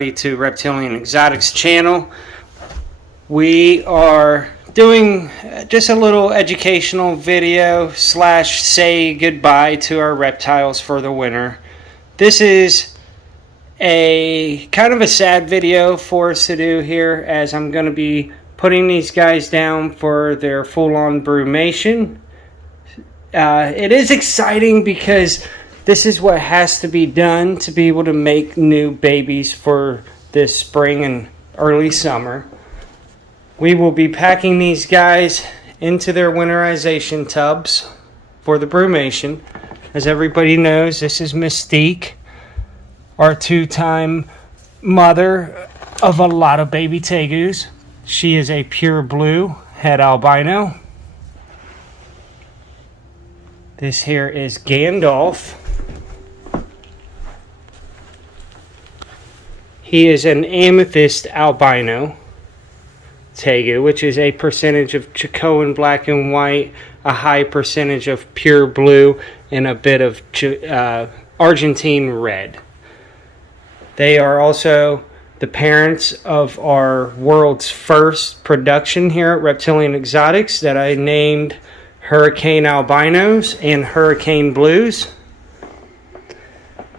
To Reptilian Exotics channel. We are doing just a little educational video slash say goodbye to our reptiles for the winter. This is a kind of a sad video for us to do here, as I'm going to be putting these guys down for their full-on brumation. It is exciting because this is what has to be done to be able to make new babies for this spring and early summer. We will be packing these guys into their winterization tubs for the brumation. As everybody knows, this is Mystique, our two-time mother of a lot of baby tegus. She is a pure blue het albino. This here is Gandalf. He is an amethyst albino tegu, which is a percentage of Chicoan black and white, a high percentage of pure blue, and a bit of Argentine red. They are also the parents of our world's first production here at Reptilian Exotics that I named Hurricane Albinos and Hurricane Blues.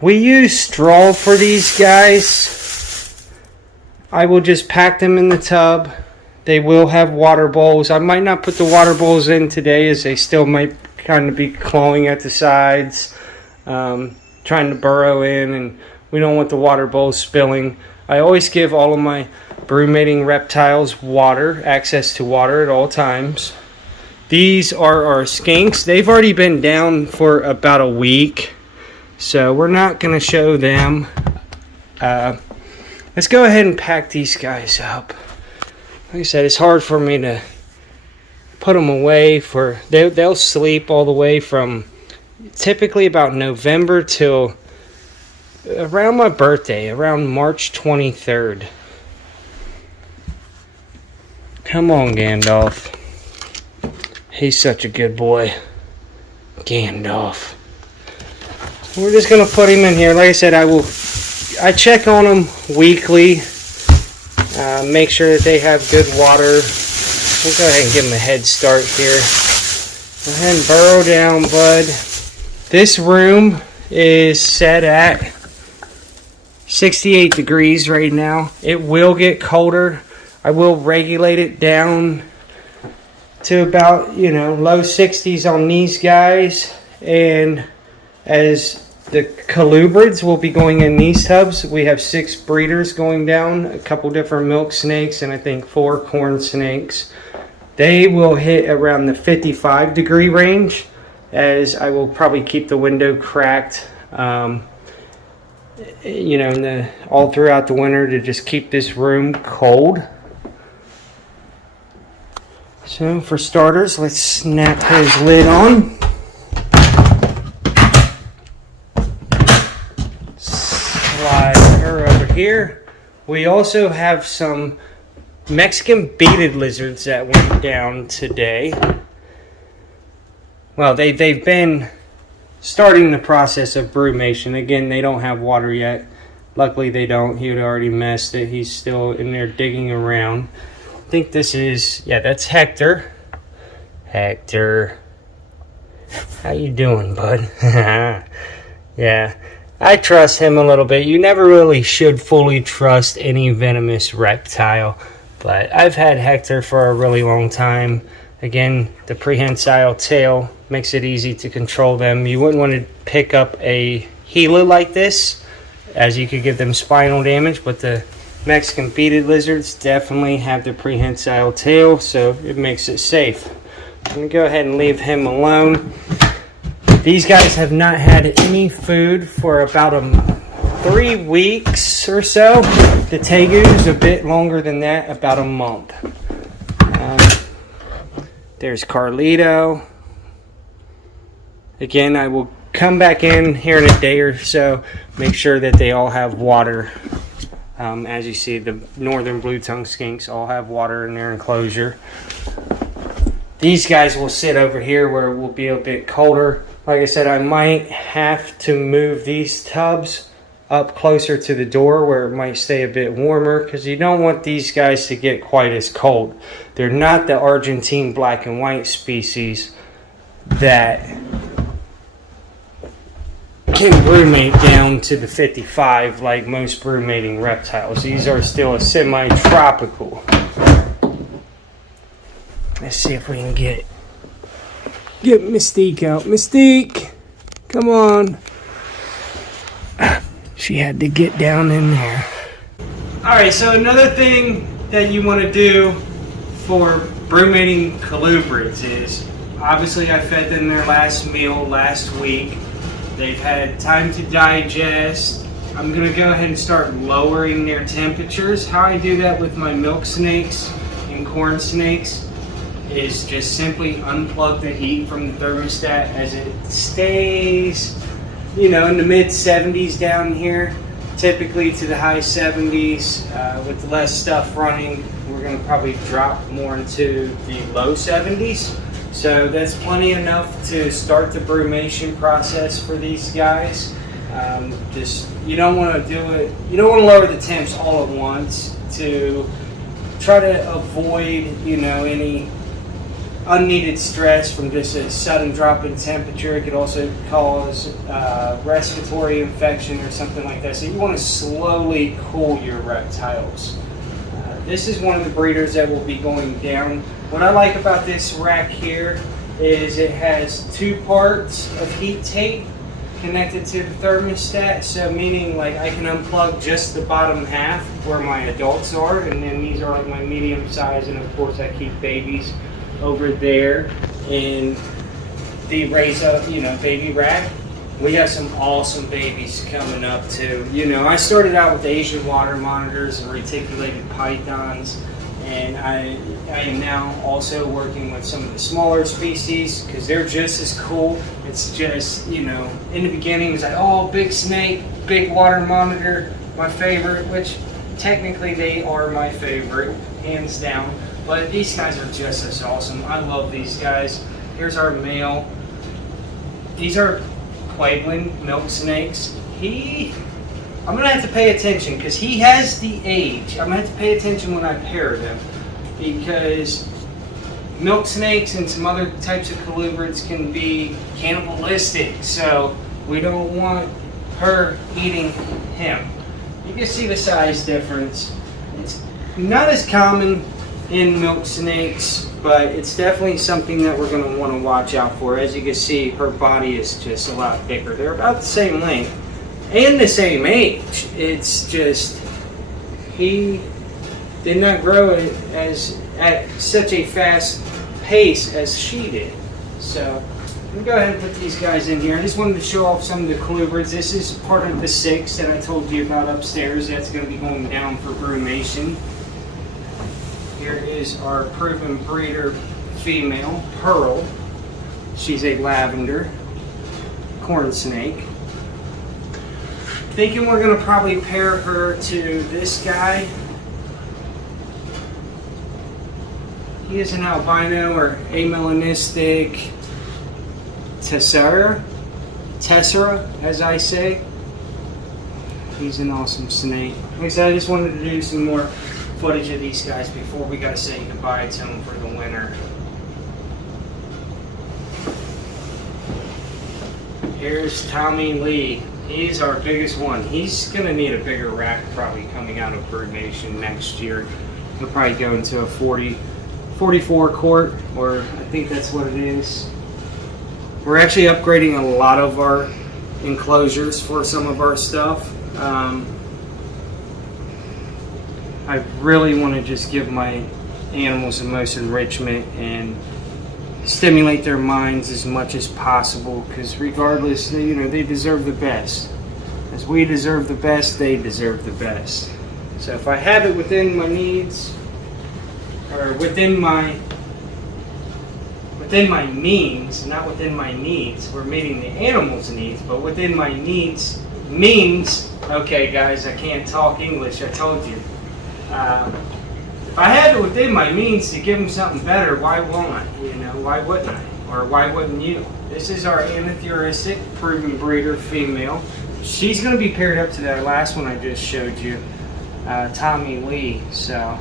We use straw for these guys. I will just pack them in the tub. They will have water bowls. I might not put the water bowls in today, as they still might kind of be clawing at the sides, trying to burrow in, and we don't want the water bowls spilling. I always give all of my brumating reptiles water, access to water at all times. These are our skinks. They've already been down for about a week, so we're not going to show them. Let's go ahead and pack these guys up. Like I said, it's hard for me to put them away. They'll sleep all the way from typically about November till around my birthday, around March 23rd. Come on, Gandalf. He's such a good boy. Gandalf. We're just going to put him in here. Like I said, I check on them weekly. Make sure that they have good water. We'll go ahead and give them a head start here. Go ahead and burrow down, bud. This room is set at 68 degrees right now. It will get colder. I will regulate it down to about, low 60s on these guys. And as the colubrids will be going in these tubs, we have 6 breeders going down, a couple different milk snakes, and I think 4 corn snakes. They will hit around the 55 degree range, as I will probably keep the window cracked, all throughout the winter to just keep this room cold. So for starters, let's snap his lid on. Slide her over here. We also have some Mexican beaded lizards that went down today. Well, they've been starting the process of brumation. Again, they don't have water yet. Luckily they don't. He had already messed it. He's still in there digging around. I think this is, that's Hector. Hector. How you doing, bud? Yeah. I trust him a little bit. You never really should fully trust any venomous reptile, but I've had Hector for a really long time. Again, the prehensile tail makes it easy to control them. You wouldn't want to pick up a Gila like this, as you could give them spinal damage, but the Mexican beaded lizards definitely have the prehensile tail, so it makes it safe. I'm going to go ahead and leave him alone. These guys have not had any food for about 3 weeks or so. The tegus a bit longer than that, about a month. There's Carlito. Again, I will come back in here in a day or so, make sure that they all have water. As you see, the northern blue-tongued skinks all have water in their enclosure. These guys will sit over here where it will be a bit colder. Like I said, I might have to move these tubs up closer to the door where it might stay a bit warmer, because you don't want these guys to get quite as cold. They're not the Argentine black and white species that can brumate down to the 55 like most brumating reptiles. These are still a semi-tropical. Let's see if we can get Mystique out. Mystique, come on. She had to get down in there. Alright, so another thing that you want to do for brumating colubrids is, obviously I fed them their last meal last week. They've had time to digest. I'm going to go ahead and start lowering their temperatures. How I do that with my milk snakes and corn snakes is just simply unplug the heat from the thermostat as it stays, you know, in the mid 70s down here, typically to the high 70s. With less stuff running, we're going to probably drop more into the low 70s. So that's plenty enough to start the brumation process for these guys. Just, you don't want to do it, you don't want to lower the temps all at once to try to avoid, you know, any unneeded stress from just a sudden drop in temperature. It could also cause respiratory infection or something like that. So you want to slowly cool your reptiles. This is one of the breeders that will be going down. What I like about this rack here is it has 2 parts of heat tape connected to the thermostat, so meaning like I can unplug just the bottom half where my adults are, and then these are like my medium size, and of course I keep babies over there in the raise up, you know, baby rack. We have some awesome babies coming up too. You know, I started out with Asian water monitors and reticulated pythons, and I am now also working with some of the smaller species because they're just as cool. It's just, you know, in the beginning it was like, oh, big snake, big water monitor, my favorite, which technically they are my favorite, hands down. But these guys are just as awesome. I love these guys. Here's our male. These are Pueblan milk snakes. I'm gonna have to pay attention because he has the age. I'm gonna have to pay attention when I pair them, because milk snakes and some other types of colubrids can be cannibalistic. So we don't want her eating him. You can see the size difference. It's not as common in milk snakes, but it's definitely something that we're going to want to watch out for. As you can see, her body is just a lot bigger. They're about the same length and the same age. It's just he did not grow at such a fast pace as she did. So I'm going to go ahead and put these guys in here. I just wanted to show off some of the colubrids. This is part of the 6 that I told you about upstairs. That's going to be going down for brumation. Here is our proven breeder female, Pearl. She's a lavender corn snake. Thinking we're going to probably pair her to this guy. He is an albino or amelanistic tessera, as I say. He's an awesome snake. Like I said, I just wanted to do some more footage of these guys before we got to say goodbye to them for the winter. Here's Tommy Lee. He's our biggest one. He's going to need a bigger rack probably coming out of brumation next year. He'll probably go into a 44 quart, or I think that's what it is. We're actually upgrading a lot of our enclosures for some of our stuff. I really want to just give my animals the most enrichment and stimulate their minds as much as possible, because regardless, you know, they deserve the best. As we deserve the best, they deserve the best. So if I have it within my needs, or within my means, not within my needs, we're meeting the animals' needs, but within my needs means, okay guys, I can't talk English, I told you. If I have it within my means to give them something better, why won't I? You know, why wouldn't I? Or why wouldn't you? This is our anathuristic proven breeder female. she's going to be paired up to that last one I just showed you, Tommy Lee. So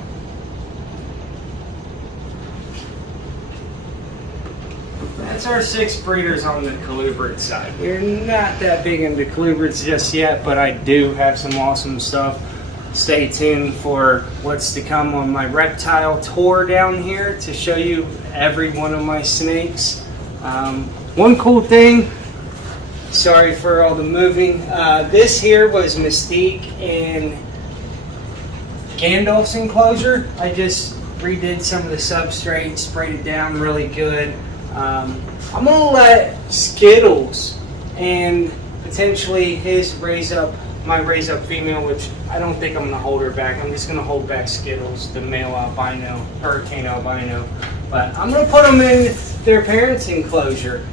that's our 6 breeders on the colubrid side. We're not that big into colubrids just yet, but I do have some awesome stuff. Stay tuned for what's to come on my reptile tour down here to show you every one of my snakes. One cool thing, sorry for all the moving, this here was Mystique and Gandalf's enclosure. I just redid some of the substrate, sprayed it down really good. I'm gonna let Skittles and potentially his my raise up female, which I don't think I'm gonna hold her back. I'm just gonna hold back Skittles, the male albino, hurricane albino. But I'm gonna put them in their parents' enclosure,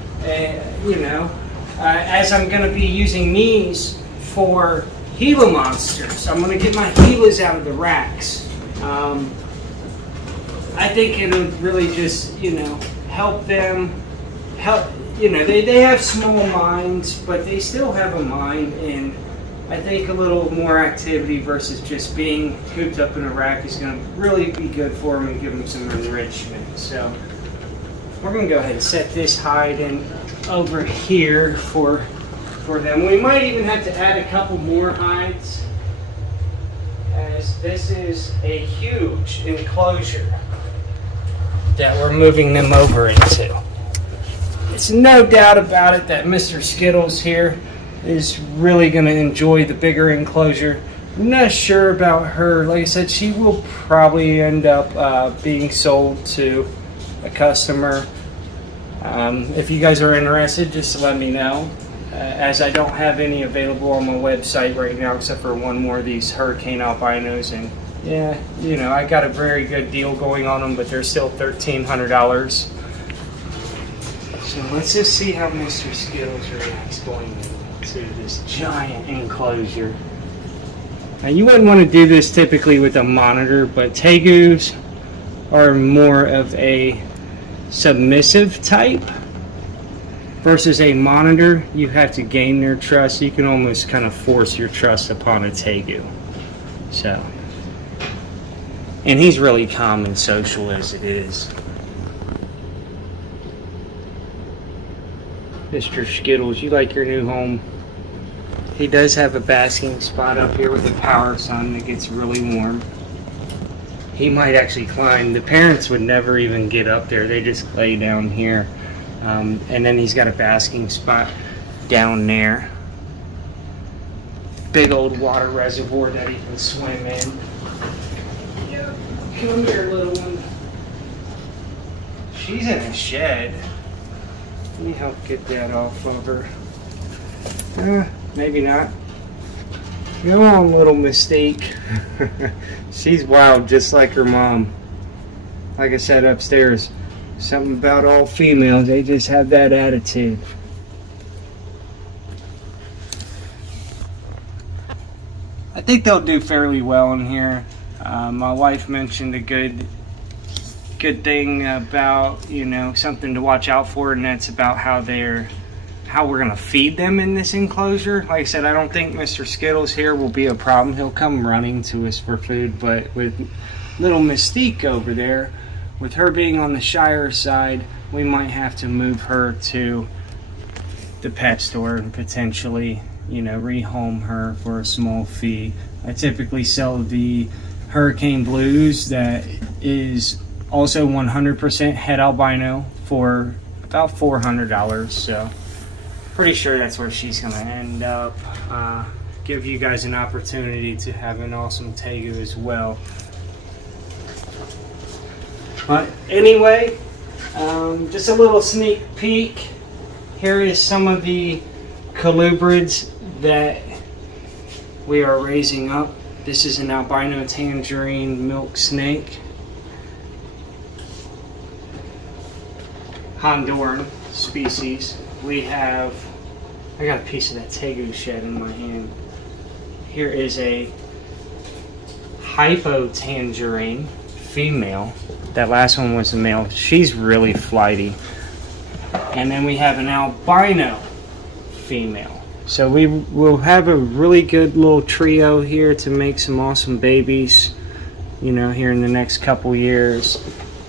you know, as I'm gonna be using these for Gila monsters. I'm gonna get my Gilas out of the racks. I think it'll really just, you know, help them, you know, they have small minds, but they still have a mind, and I think a little more activity versus just being cooped up in a rack is going to really be good for them and give them some enrichment. So we're going to go ahead and set this hide in over here for them. We might even have to add a couple more hides, as this is a huge enclosure that we're moving them over into. It's no doubt about it that Mr. Skittles here is really going to enjoy the bigger enclosure. I'm not sure about her. Like I said, she will probably end up being sold to a customer. If you guys are interested, just let me know, as I don't have any available on my website right now except for one more of these hurricane albinos, and yeah, you know, I got a very good deal going on them, but they're still $1,300. So let's just see how Mr. Skittles reacts going into this giant enclosure. Now, you wouldn't want to do this typically with a monitor, but tegus are more of a submissive type versus a monitor. You have to gain their trust. You can almost kind of force your trust upon a tegu. So, and he's really calm and social as it is. Mr. Skittles, you like your new home? He does have a basking spot up here with a power sun that gets really warm. He might actually climb. The parents would never even get up there. They just lay down here. And then he's got a basking spot down there. Big old water reservoir that he can swim in. Yep. Come here, little one. She's in a shed. Let me help get that off of her. Maybe not. Go on, little Mystique. She's wild, just like her mom. Like I said upstairs, something about all females, they just have that attitude. I think they'll do fairly well in here. My wife mentioned a good thing about, you know, something to watch out for, and that's about how we're gonna feed them in this enclosure. Like I said, I don't think Mr. Skittles here will be a problem. He'll come running to us for food, but with little Mystique over there, with her being on the shyer side, we might have to move her to the pet store and potentially, you know, rehome her for a small fee. I typically sell the Hurricane Blues that is also 100% het albino for about $400, so pretty sure that's where she's gonna end up. Give you guys an opportunity to have an awesome tegu as well. But anyway, just a little sneak peek. Here is some of the colubrids that we are raising up. This is an albino tangerine milk snake. Honduran species. We have, I got a piece of that tegu shed in my hand. Here is a hypo tangerine female. That last one was a male. She's really flighty. And then we have an albino female. So we will have a really good little trio here to make some awesome babies, you know, here in the next couple years.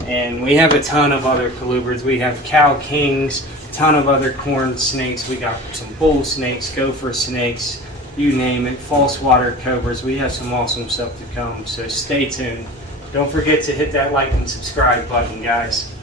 And we have a ton of other colubrids. We have cow kings, a ton of other corn snakes. We got some bull snakes, gopher snakes, you name it, false water cobras. We have some awesome stuff to come, so stay tuned. Don't forget to hit that like and subscribe button, guys.